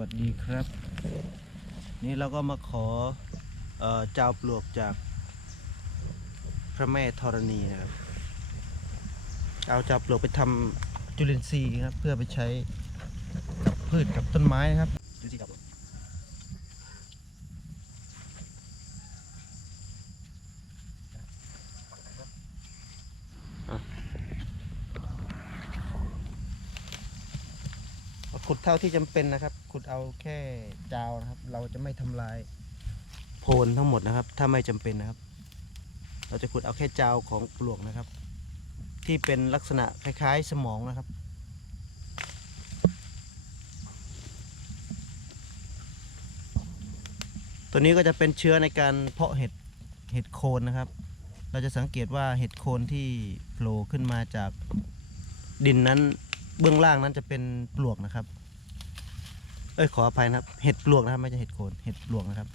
วัสดีครับ นี่เราก็มาขอเอ่อเจ้าปลวกจากพระแม่ธรณีนะครับ เอาเจ้าปลวกไปทำจุลินทรีย์ครับ เพื่อไปใช้กับพืชกับต้นไม้นะครับจุลินทรีย์ครับ ขุดเท่าที่จำเป็นนะครับ ขุดเอาแค่จาวนะครับ เราจะไม่ทำลายโพนทั้งหมดนะครับ ถ้าไม่จำเป็นนะครับ เราจะขุดเอาแค่จาวของปลวกนะครับ ที่เป็นลักษณะคล้าย ๆ สมองนะครับตัวนี้ก็จะเป็นเชื้อในการเพาะเห็ดเห็ดโคนนะครับ เราจะสังเกตว่าเห็ดโคนที่โผล่ขึ้นมาจากดินนั้นเบื้องล่างนั้นจะเป็นปลวกนะครับ เอ้ยขออภัยนะครับ เห็ดปลวกนะครับ ไม่ใช่เห็ดโคนเห็ดปลวกนะครับ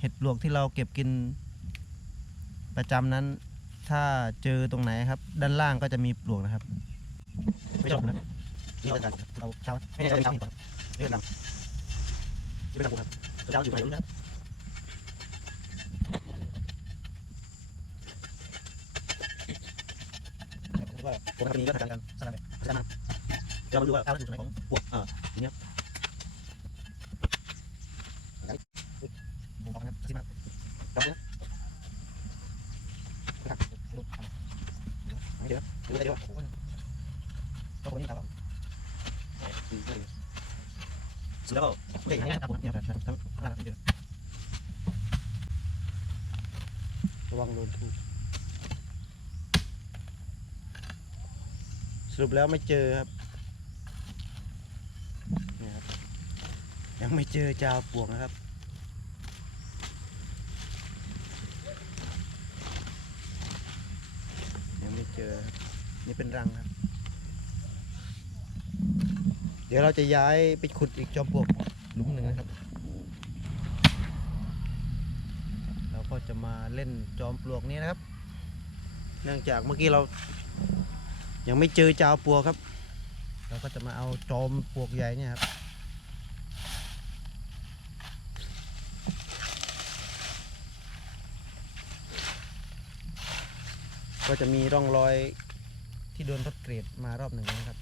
เห็ดปลวกที่เราเก็บกิน ประจำนั้น ถ้าเจอตรงไหนครับ ด้านล่างก็จะมีปลวกนะครับไม่ชอบนะนี่ก็จะเราเช้าไม่ใช่เช้าเห็ดก่อนเรื่องดำนี่เป็นดำครับเช้าอยู่ไหนรู้นะครับว่าผมกับนี้ก็ทำการสร้างแบบสร้างเดี๋ยวมาดูว่าข้าวอยู่ตรงไหนของปลวกอ่าทีนี้ครับผมบอกนะครับสิมาครับเนี่ยครับไม่เจอ ดูได้ดีกว่าต้องคนนี้ครับสุดแล้วเคอย่างนี้ครับผมเนี่ยทั้งทั้งทั้งเดียวระวังโดนทูสรุปแล้วไม่เจอครับนี่ยครับ ยังไม่เจอจาวปวกนะครับ ยังไม่ เจอนี่เป็นรังครับ เดี๋ยวเราจะย้ายไปขุดอีกจอมปลวกหลุมหนึ่งนะครับ เราก็จะมาเล่นจอมปลวกนี้นะครับ เนื่องจากเมื่อกี้เรา ยังไม่เจอจาวปลวกครับ เราก็จะมาเอาจอมปลวกใหญ่เนี่ยครับ ก็จะมีร่องรอยที่โดนรถเกรดมารอบหนึ่งนะครับ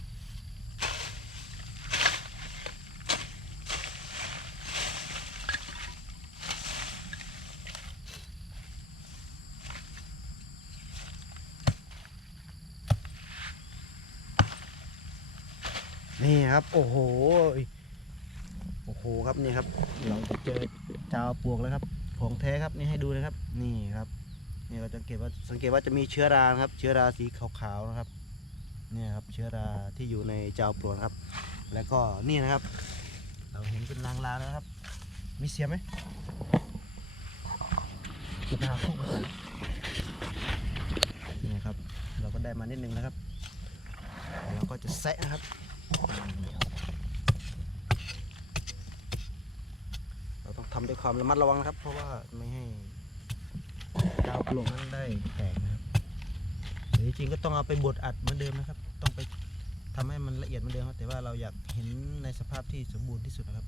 นี่ครับ โอ้โห โอ้โหครับนี่ครับ เราจะเจอจาวปวกแล้วครับของแท้ครับนี่ให้ดูนะครับ นี่ครับ นี่เราจะเก็บว่าสังเกตว่าจะมีเชื้อราครับ เชื้อราสีขาวๆนะครับเนี่ยครับเชื้อราที่อยู่ในจาวปลวกครับ แล้วก็นี่นะครับ เราเห็นเป็นลางๆแล้วครับ มีเสียไหมจุดหาคู่มานี่ครับ เราก็ได้มานิดนึงนะครับเราก็จะแซะนะครับเราต้องทำด้วยความระมัดระวังนะครับ เพราะว่าไม่ให้ ดาวปลวกนั้นได้แตกนะครับหรือจริงๆก็ต้องเอาไปบดอัดเหมือนเดิมนะครับ ต้องไปทำให้มันละเอียดเหมือนเดิมครับแต่ว่าเราอยากเห็นในสภาพที่สมบูรณ์ที่สุดนะครับ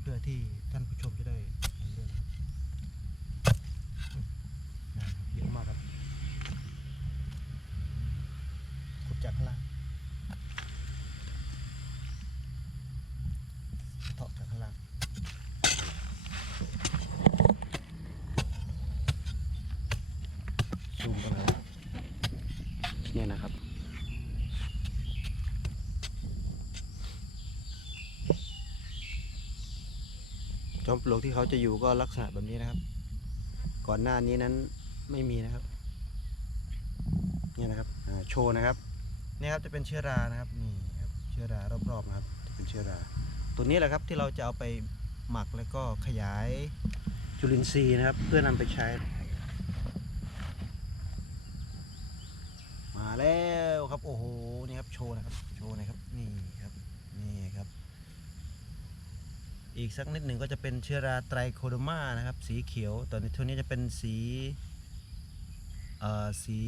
เพื่อที่ท่านผู้ชมจะได้เห็นด้วยนะครับอืมนะครับเยอะมากครับขุดจากข้างล่างเทาะจากข้างล่าง ซูมกันเลยเนี่ยนะครับ จอ มปลวกที่เขาจะอยู่ก็ลักษณะแบบนี้นะครับ ก่อนหน้านี้นั้นไม่มีนะครับเนี่ยนะครับอ่าโชว์นะครับเนี่ยครับจะเป็นเชื้อรานะครับนี่ครับเชื้อรารอบๆนะครับจะเป็นเชื้อรา ตัวนี้แหละครับที่เราจะเอาไปหมักแล้วก็ขยายจุลินทรีย์นะครับ เพื่อนำไปใช้ มาแล้วครับโอ้โหนี่ครับโชว์นะครับโชว์หนะครับนี่ครับนี่ครับ อีกสักนิดหนึ่งก็จะเป็นเชื้อราไตรโคโดมานะครับ สีเขียวตอนนี้ช่วงนี้จะเป็นสีเอ่อสี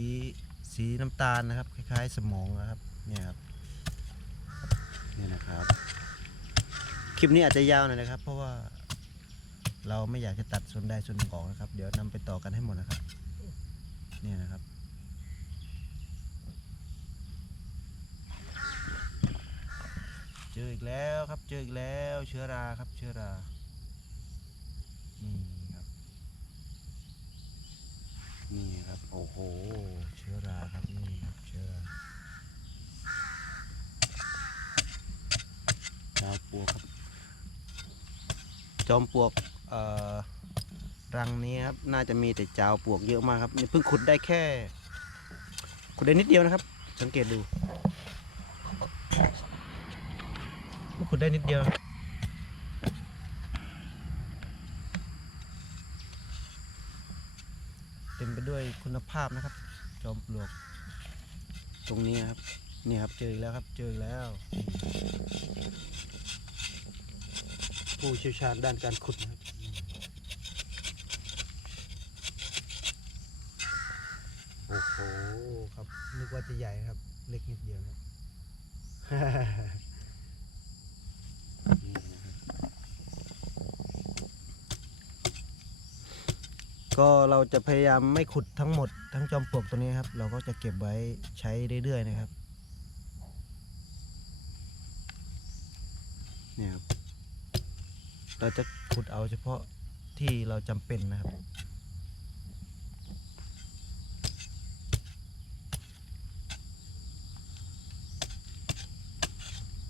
สีน้ำตาลนะครับ คล้ายๆ สมองนะครับเนี่ยครับนี่นะครับ คลิปนี้อาจจะยาวหน่อยนะครับ เพราะว่าเราไม่อยากจะตัดส่วนใดส่วนหนึ่งออกนะครับ เดี๋ยวนำไปต่อกันให้หมดนะครับ เนี่ยนะครับ จออีกแล้วครับ เจออีกแล้วเชื้อราครับเชื้อรา นี่ครับ นี่ครับ โอ้โห เชื้อราครับนี่ครับเชื้อราจอมปลวกครับ จอมปลวก เอ่อ รังนี้ครับ น่าจะมีแต่จาวปลวกเยอะมากครับ นี่เพิ่งขุดได้แค่ ขุดได้นิดเดียวนะครับ สังเกตดูเพิ่งขุ ดได้นิดเดียว เต็มไปด้วยคุณภาพนะครับ จอมปลวก ตรงนี้ครับนี่ครับเจออีกแล้วครับเจออีกแล้ว ผู้เชี่ยวชาญด้านการขุดนะครับโอ้โหครับนึกว่าจะใหญ่ครับ เล็กนิดเดียวครับ นี่นะครับ ก็เราจะพยายามไม่ขุดทั้งหมดทั้งจอมปลวกตัวนี้ครับ เราก็จะเก็บไว้ใช้เรื่อยๆนะครับเนี่ยครับเราจะขุดเอาเฉพาะที่เราจำเป็นนะครับ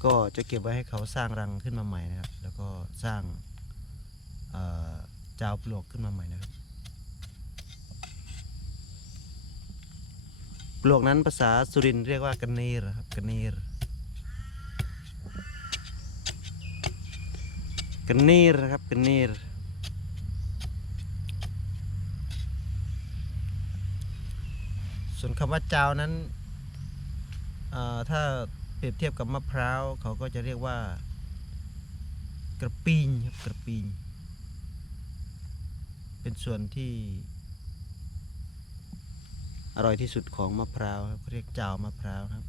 ก็จะเก็บไว้ให้เขาสร้างรังขึ้นมาใหม่นะครับ แล้วก็สร้างเอ่อจาวปลวกขึ้นมาใหม่นะครับ ปลวกนั้นภาษาสุรินเรียกว่ากระเนรครับกระเนรกระเนรครับกระเนรส่วนคำว่าเจ้านั้นถ้าเปรียบเทียบกับมะพร้าวเขาก็จะเรียกว่ากระปีงครับกระปีงเป็นส่วนที่ อร่อยที่สุดของมะพร้าวครับเรียกเจ้ามะพร้าวครับ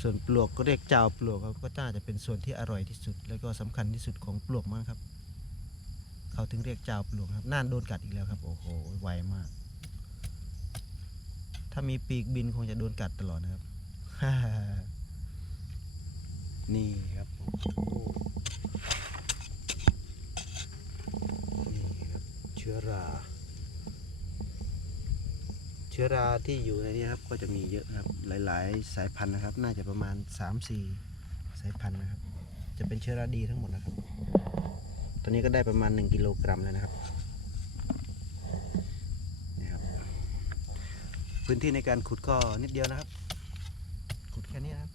ส่วนปลวกก็เรียกเจ้าปลวกครับก็น่าจะเป็นส่วนที่อร่อยที่สุด แล้วก็สำคัญที่สุดของปลวกมากครับ เขาถึงเรียกเจ้าปลวกครับน่านโดนกัดอีกแล้วครับ โอ้โหไวมาก ถ้ามีปีกบินคงจะโดนกัดตลอดนะครับนี่ครับนี่ครับเชื้อรา ชื้อราที่อยู่ในนี้ครับก็จะมีเยอะนะครับหลาย ๆ สายพันธุ์นะครับ น่าจะประมาณ 3-4 สายพันธุ์นะครับ จะเป็นเชื้อราดีทั้งหมดนะครับ ตอนนี้ก็ได้ประมาณ 1 กิโลกรัมแล้วนะครับนี่ครับ พื้นที่ในการขุดก็นิดเดียวนะครับ ขุดแค่นี้นะครับ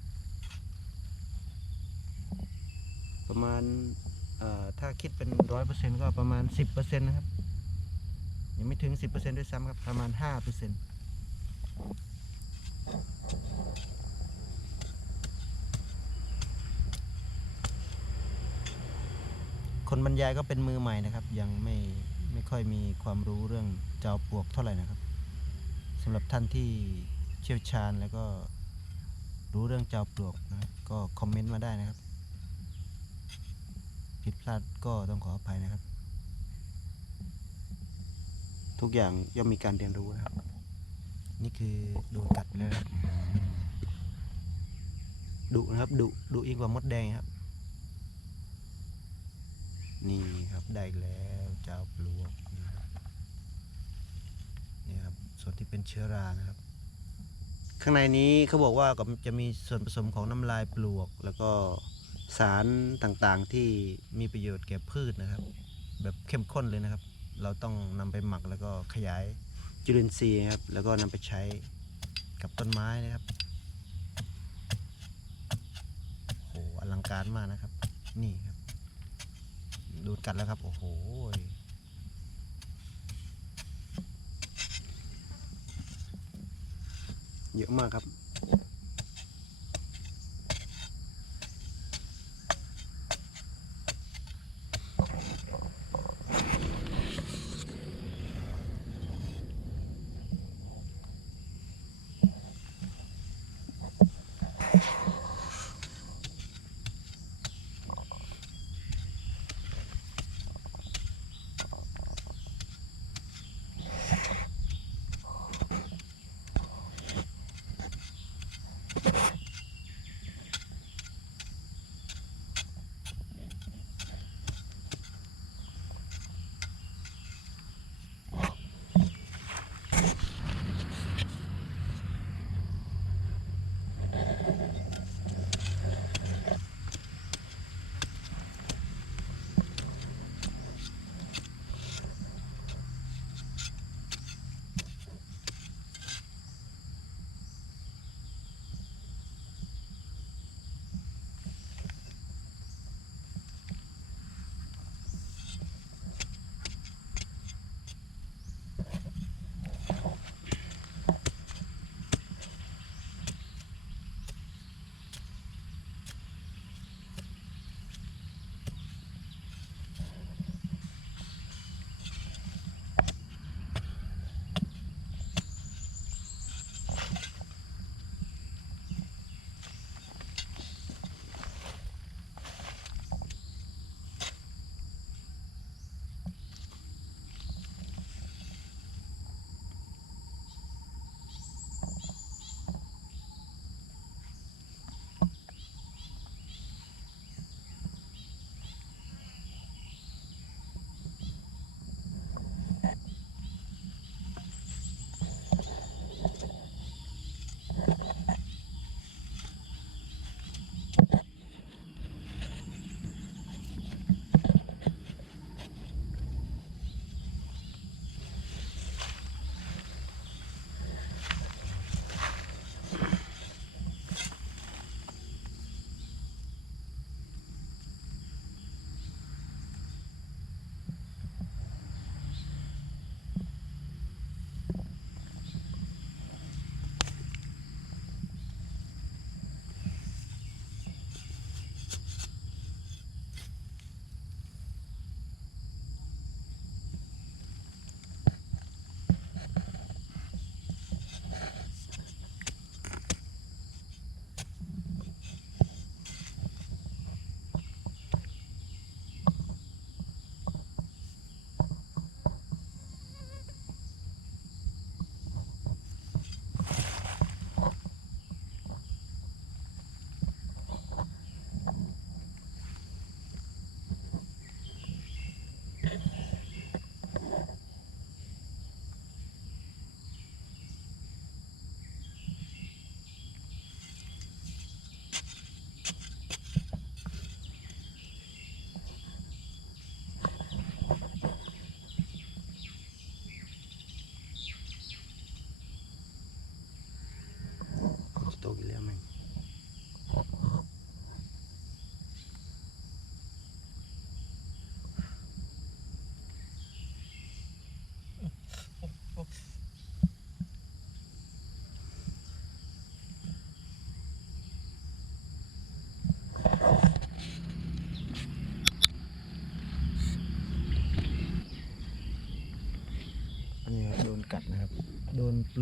ประมาณถ้าคิดเป็นร้อยเปอร์เซ็นต์ก็ประมาณ 10%นะครับยังไม่ถึง 10%ด้วยซ้ำครับ ประมาณ 5% คนบรรยายก็เป็นมือใหม่นะครับ ยังไม่ไม่ค่อยมีความรู้เรื่องเจ้าปลวกเท่าไหร่นะครับสำหรับท่านที่เชี่ยวชาญแล้วก็รู้เรื่องเจ้าปลวกนะก็คอมเมนต์มาได้นะครับ ผิดพลาดก็ต้องขออภัยนะครับ ทุกอย่างย่อมมีการเรียนรู้นะครับ นี่คือโดนกัดนะครับดุนะครับดุดุยิ่งกว่ามดแดงครับ นี่ครับได้แล้วเจ้าปลวกนะครับนี่ครับส่วนที่เป็นเชื้อรานะครับ ข้างในนี้เขาบอกว่าก็จะมีส่วนผสมของน้ำลายปลวก แล้วก็สารต่างๆที่มีประโยชน์แก่พืชนะครับ แบบเข้มข้นเลยนะครับ เราต้องนำไปหมักแล้วก็ขยาย จุลินทรีย์ครับ แล้วก็นำไปใช้กับต้นไม้นะครับโอ้โหอลังการมากนะครับ นี่ครับ ดูดกัดแล้วครับ โอ้โหเยอะมากครับ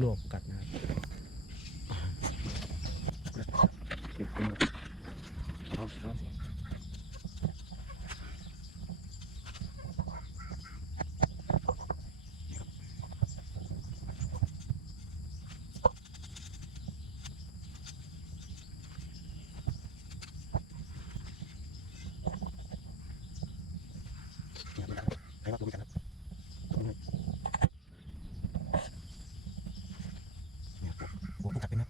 ลวกกัดนะครับ ใครว่าตัวไม่กันครับเนี่ยปวดปวดกัดเป็นไหม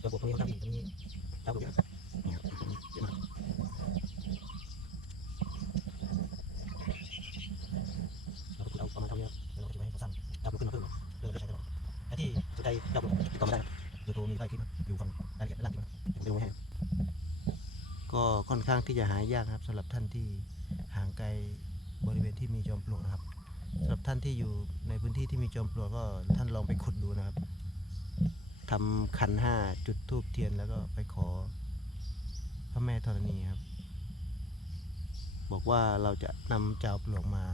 ตัวบวกต รงนี้ครับตรงนี้เจ้าบวกเนี่ยเยอะมากเราก็เอาประมาณเท่านี้แล้วเราจะไปให้เขาสั้นเจ้าบวกขึ้นมาเพิ่มเพื่อเราจะใช้ตลอดไอ้ที่สนใจเจ้าบวกติดต่อมาได้ครับเดี๋ยวโทรมีใต้คลิปอยู่ฝั่งรายละเอียดด้านล่างครับผมจะลงไว้ให้ก็ค่อนข้างที่จะหายากครับสำหรับท่านที่ห่างไกลบริเวณที่มีจอมปลวกนะครับสำหรับท่านที่อยู่ในพื้นที่ที่มีจอมปลวกก็ท่านลองไปขุดดูนะครับ ทำขันห้าจุดทูบเทียนแล้วก็ไปขอพระแม่ธรณีครับ บอกว่าเราจะนำจอมปลวกมา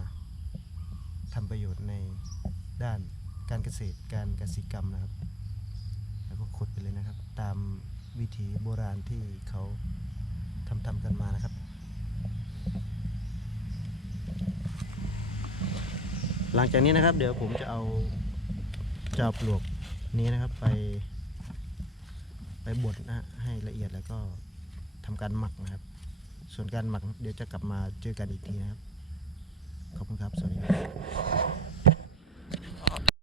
ทำประโยชน์ในด้านการเกษตรการกสิกรรมนะครับ แล้วก็ขุดไปเลยนะครับ ตามวิถีโบราณที่เขาทำทำกันมานะครับ หลังจากนี้นะครับ เดี๋ยวผมจะเอาจอบปลวก นี้นะครับไป ไปบดนะฮะให้ละเอียดแล้วก็ทำการหมักนะครับ ส่วนการหมักเดี๋ยวจะกลับมาเจอกันอีกทีนะครับ ขอบคุณครับ สวัสดีครับ